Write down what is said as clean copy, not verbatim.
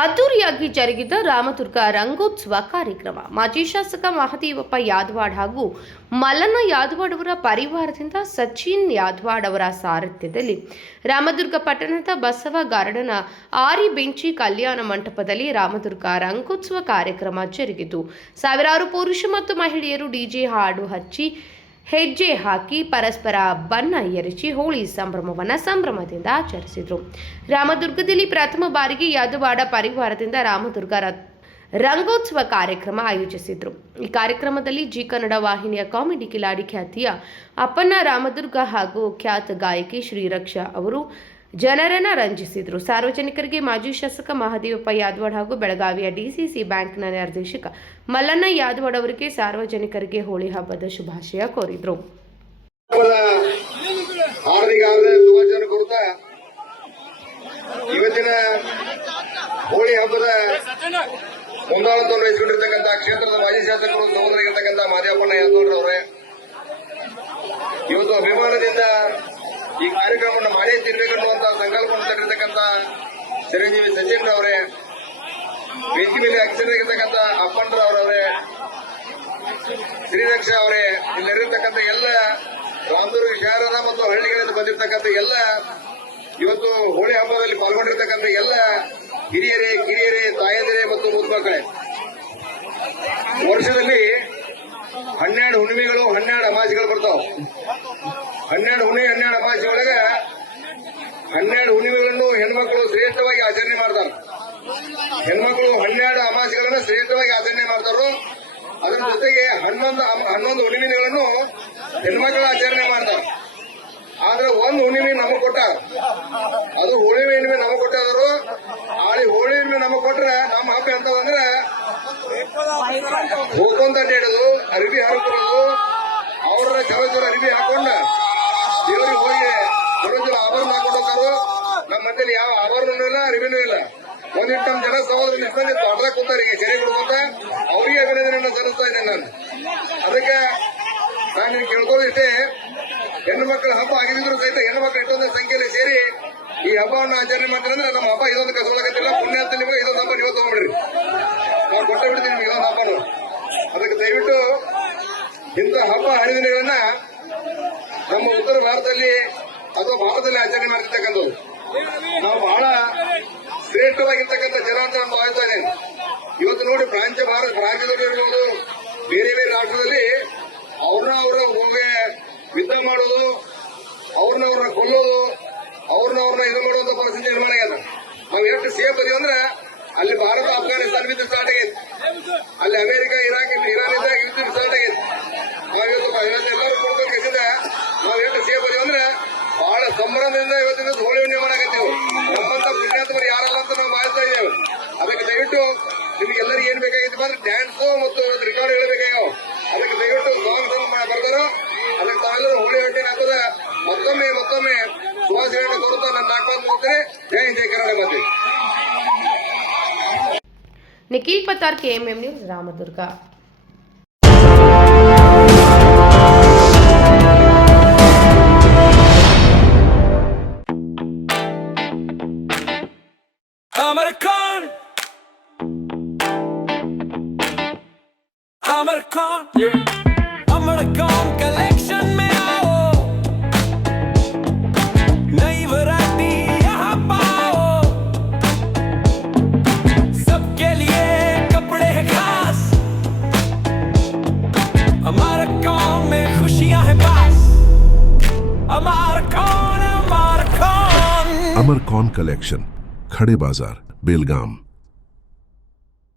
ಅದ್ದೂರಿಯಾಗಿ ಜರುಗಿದ ರಾಮದುರ್ಗ ರಂಗೋತ್ಸವ ಕಾರ್ಯಕ್ರಮ ಮಾಜಿ ಶಾಸಕ ಮಹದೇವಪ್ಪ ಯಾದವಾಡ್ ಹಾಗೂ ಮಲ್ಲಣ್ಣ ಯಾದವಾಡ್ ಅವರ ಪರಿವಾರದಿಂದ ಸಚಿನ್ ಯಾದವಾಡ್ ಅವರ ಸಾರಥ್ಯದಲ್ಲಿ ರಾಮದುರ್ಗ ಪಟ್ಟಣದ ಬಸವ ಗಾರ್ಡನ್ ಆರಿ ಬೆಂಚಿ ಕಲ್ಯಾಣ ಮಂಟಪದಲ್ಲಿ ರಾಮದುರ್ಗ ರಂಗೋತ್ಸವ ಕಾರ್ಯಕ್ರಮ ಜರುಗಿತು. ಸಾವಿರಾರು ಪುರುಷ ಮತ್ತು ಮಹಿಳೆಯರು ಡಿಜೆ ಹಾಡು ಹಚ್ಚಿ ಹೆಜ್ಜೆ ಹಾಕಿ ಪರಸ್ಪರ ಬಣ್ಣ ಎರಚಿ ಹೋಳಿ ಸಂಭ್ರಮದಿಂದ ಆಚರಿಸಿದರು. ರಾಮದುರ್ಗದಲ್ಲಿ ಪ್ರಥಮ ಬಾರಿಗೆ ಯಾದವಾಡ ಪರಿವಾರದಿಂದ ರಾಮದುರ್ಗ ರಂಗೋತ್ಸವ ಕಾರ್ಯಕ್ರಮ ಆಯೋಜಿಸಿದ್ರು. ಈ ಕಾರ್ಯಕ್ರಮದಲ್ಲಿ ಜಿ ಕನ್ನಡ ವಾಹಿನಿಯ ಕಾಮಿಡಿ ಕಿಲಾಡಿ ಖ್ಯಾತಿಯ ಅಪ್ಪಣ್ಣ ರಾಮದುರ್ಗ ಹಾಗೂ ಖ್ಯಾತ ಗಾಯಕಿ ಶ್ರೀರಕ್ಷಾ ಅವರು ಜನರನ್ನ ರಂಜಿಸಿದರು. ಸಾರ್ವಜನಿಕರಿಗೆ ಮಾಜಿ ಶಾಸಕ ಮಹದೇವಪ್ಪ ಯಾದವಾಡ್ ಹಾಗೂ ಬೆಳಗಾವಿಯ ಡಿಸಿಸಿ ಬ್ಯಾಂಕ್ನ ನಿರ್ದೇಶಕ ಮಲ್ಲಣ್ಣ ಯಾದವಾಡ್ ಅವರಿಗೆ ಸಾರ್ವಜನಿಕರಿಗೆ ಹೋಳಿ ಹಬ್ಬದ ಶುಭಾಶಯ ಕೋರಿದರು. ಇವತ್ತಿನ ಹೋಳಿ ಹಬ್ಬದ ಮುಂದಾಳತ್ವವನ್ನು ವಹಿಸಿಕೊಂಡಿರ್ತಕ್ಕಂಥ ಕ್ಷೇತ್ರದ ಮಾಜಿ ಶಾಸಕರು ಸಹೋದರಿಗಿರ್ತಕ್ಕಂಥ ಮಹದೇವಪ್ಪಣ್ಣ ಯಾದವಾಡ್ ಅವರೇ, ಇವತ್ತು ಅಭಿಮಾನದಿಂದ ಈ ಕಾರ್ಯಕ್ರಮವನ್ನು ಮಾಡೇ ತಿನ್ಬೇಕನ್ನುವಂತಹ ಸಂಕಲ್ಪವನ್ನು ತಟ್ಟಿರ್ತಕ್ಕಂಥ ಚಿರಂಜೀವಿ ಸಚಿನ್ ಅವರೇ, ವೇದಿಕೆ ಮೇಲೆ ಅಕ್ಷರವಾಗಿರ್ತಕ್ಕಂಥ ಅಪ್ಪಣ್ಣರವರವರೇ, ಶ್ರೀರಕ್ಷಾ ಅವರೇ, ಇಲ್ಲಿರತಕ್ಕಂಥ ಎಲ್ಲ ರಾಮದುರ್ಗ ಶಹರದ ಮತ್ತು ಹಳ್ಳಿಗಳಿಂದ ಬಂದಿರತಕ್ಕಂಥ ಎಲ್ಲ ಇವತ್ತು ಹೋಳಿ ಹಬ್ಬದಲ್ಲಿ ಪಾಲ್ಗೊಂಡಿರ್ತಕ್ಕಂಥ ಎಲ್ಲ ಹಿರಿಯರೇ, ಕಿರಿಯರೇ, ತಾಯಂದಿರೇ ಮತ್ತು ಮುದ್ಮಕ್ಕಳೇ, ವರ್ಷದಲ್ಲಿ 12 ಹುಣ್ಣಿಮೆಗಳು 12 ಅಮಾವಾಸ್ಯೆಗಳು ಬರ್ತಾವ. 12 ಹುಣ್ಣಿಮೆ 12 ಅಮಾವಾಸ್ಯೆ ಒಳಗೆ 12 ಹುಣ್ಣಿಮೆಗಳನ್ನು ಹೆಣ್ಮಕ್ಳು ಶ್ರೇಷ್ಠವಾಗಿ ಆಚರಣೆ ಮಾಡ್ತಾರೆ. ಹೆಣ್ಮಕ್ಳು 12 ಅಮಾವಾಸ್ಯೆಗಳನ್ನು ಶ್ರೇಷ್ಠವಾಗಿ ಆಚರಣೆ ಮಾಡ್ತಾರೋ, ಅದರ ಜೊತೆಗೆ 11 ಹುಣ್ಣಿಮೆಗಳನ್ನು ಹೆಣ್ಮಕ್ಳು ಆಚರಣೆ ಮಾಡ್ತಾರೆ. ಆದ್ರೆ ಒಂದು ಹುಣ್ಣಿಮೆ ನಮಗ್ ಕೊಟ್ಟ, ಅದು ಹೋಳಿ ಹುಣ್ಣಿಮೆ ನಮಗ್ ಕೊಟ್ಟಾದ್ರು. ಆಳಿ ಹೋಳಿ ಹುಣ್ಣಿಮೆ ನಮಗ್ ಕೊಟ್ರೆ ನಮ್ಮ ಹಬ್ಬ ಅಂತಂದ್ರೆ ಹೋಗೊಂತ ಅಡ್ಡಾಡೋದು, ಅರಿವಿ ಹಾರುತ್ತಿರೋದು, ಅವರ ಚಲೋ ಅರಿವಿ ಹಾಕೊಂಡ ದೇವರಿಗೆ ಹೋಗಿ ಚಲೋ ಆಭರಣ ಹಾಕೊಂಡು ಹೋಗ್ತಾರೋ. ನಮ್ಮ ಮಧ್ಯದಲ್ಲಿ ಯಾವ ಆಭರಣನೂ ಇಲ್ಲ, ಅರಿವಿನೂ ಇಲ್ಲ. ಒಂದಿಟ್ಟು ನಮ್ಮ ಜನ ಸಹೋದರ ನಿಷ್ಠೆ ತೊಡದಾಗ ಕೂತಾರೆ ಈಗ ಕೆರೆ ಬಿಡುವಂತ ಅವರಿಗೆ ಅಭಿನಂದನೆಯನ್ನು ಸಲ್ಲಿಸ್ತಾ ಇದ್ದೇನೆ ನಾನು. ಅದಕ್ಕೆ ನಾನು ಕೇಳ್ಕೊಳ್ಳಿಷ್ಟೇ, ಹೆಣ್ಣು ಮಕ್ಕಳ ಹಬ್ಬ ಆಗಿದ್ರು ಸಹಿತ ಹೆಣ್ಣು ಮಕ್ಕಳು ಇಷ್ಟೊಂದು ಸಂಖ್ಯೆಯಲ್ಲಿ ಸೇರಿ ಈ ಹಬ್ಬವನ್ನು ಆಚರಣೆ ಮಾಡ್ತಾರೆ ಅಂದ್ರೆ ನಮ್ಮ ಹಬ್ಬ ಇದೊಂದು ಕಸೋಲಾಗತ್ತಿಲ್ಲ. ಪುಣ್ಯ ಅಂತ ನಿಮಗೆ ಇದೊಂದು ಹಬ್ಬ ನೀವು ತಗೊಂಡ್ಬಿಡ್ರಿ, ನಾವು ಕೊಟ್ಟ ಬಿಡ್ತೀವಿ ನಿಮ್ಗೆ ಇದೊಂದು ಹಬ್ಬನು. ಅದಕ್ಕೆ ದಯವಿಟ್ಟು ಇಂಥ ಹಬ್ಬ ಹರಿದಿನಗಳನ್ನ ನಮ್ಮ ಉತ್ತರ ಭಾರತದಲ್ಲಿ ಅಥವಾ ಭಾರತದಲ್ಲಿ ಆಚರಣೆ ಮಾಡ್ತಿರ್ತಕ್ಕಂಥದ್ದು ನಾವು ಬಹಳ ಶ್ರೇಷ್ಠವಾಗಿರ್ತಕ್ಕಂಥ ಜನ ಅಂತ ನಾನು ಭಾವಿಸ್ತಾ ಇದ್ದೇನೆ. ಇವತ್ತು ನೋಡಿ ರಾಜ್ಯದಲ್ಲಿ ಇರ್ಬೋದು, ಬೇರೆ ಬೇರೆ ರಾಷ್ಟ್ರದಲ್ಲಿ ಅವ್ರನ್ನ ಹೋಗಿ ಯುದ್ಧ ಮಾಡೋದು, ಅವ್ರನ್ನ ಕೊಲ್ಲೋದು, ಅವ್ರನ್ನ ಇದು ಮಾಡುವಂತ ಪರಿಸ್ಥಿತಿ ನಿರ್ಮಾಣ ಆಗ್ಯದ. ನಾವು ಎಷ್ಟು ಸೇಫ್ ಅದೀವಿ ಅಂದ್ರೆ ಅಲ್ಲಿ ಭಾರತ ಅಫ್ಘಾನಿಸ್ತಾನ ಯುದ್ಧ ಸ್ಟಾರ್ಟ್ ಆಗೈತೆ, ಅಲ್ಲಿ ಅಮೆರಿಕ ಇರಾನ್ ಇದ್ದಾಗ ಯುದ್ಧ ಸ್ಟಾರ್ಟ್ ಆಗೈತೆ. ಎಲ್ಲರೂ ಕೊಡ್ಬೇಕಿದ್ದ ನಾವು ಎಷ್ಟು ಸೇಫ್ ಅದೀವಿ ಅಂದ್ರೆ ಬಹಳ ಸಂಭ್ರಮದಿಂದ ಇವತ್ತಿನ ಹೋಳಿ ಹುಣ್ಣಿಮೆ ಮಾಡಾಕತ್ತೇವೆ. ನಮ್ಮಂತ ಪುಣ್ಯಾತ್ಮರು ಯಾರಲ್ಲ ಅಂತ ನಾವು ಮಾಡ್ತಾ ಇದ್ದೇವೆ. ಅದಕ್ಕೆ ದಯವಿಟ್ಟು ನಿಮ್ಗೆಲ್ಲರಿಗೂ ಏನ್ ಬೇಕಾಗಿತ್ತು ಅಂದ್ರೆ ಡ್ಯಾನ್ಸು ಮತ್ತು ರೆಕಾರ್ಡ್ ಹೇಳಬೇಕಾಗ್ಯಾವ. ಅದಕ್ಕೆ ದಯವಿಟ್ಟು ಸಾಂಗ್ಸ್ ಬರ್ತಾರೋ ಅದಕ್ಕೆ ತಾವೆಲ್ಲರೂ ಹೋಳಿ ಹೊಟ್ಟೆ ಹಾಕೋದ ಮತ್ತೊಮ್ಮೆ ಸುಭಾಷಿಗಳನ್ನು ಕೋರುತ್ತಾ ನನ್ನ ನಾಲ್ಕು ಹೋಗ್ತೇನೆ. ಜೈ ಹಿಂದ್, ಜೈ ಕನ್ನಡ ಮಾತೆ. Nikhil Pattar, KMM news, Ramadurga. अमरकॉन कलेक्शन में आओ, नई वैरायटी यहाँ पाओ, सबके लिए कपड़े हैं खास, अमरकॉन में खुशियां हैं पास, अमरकॉन। अमरकॉन कलेक्शन, खड़े बाजार, बेलगाम।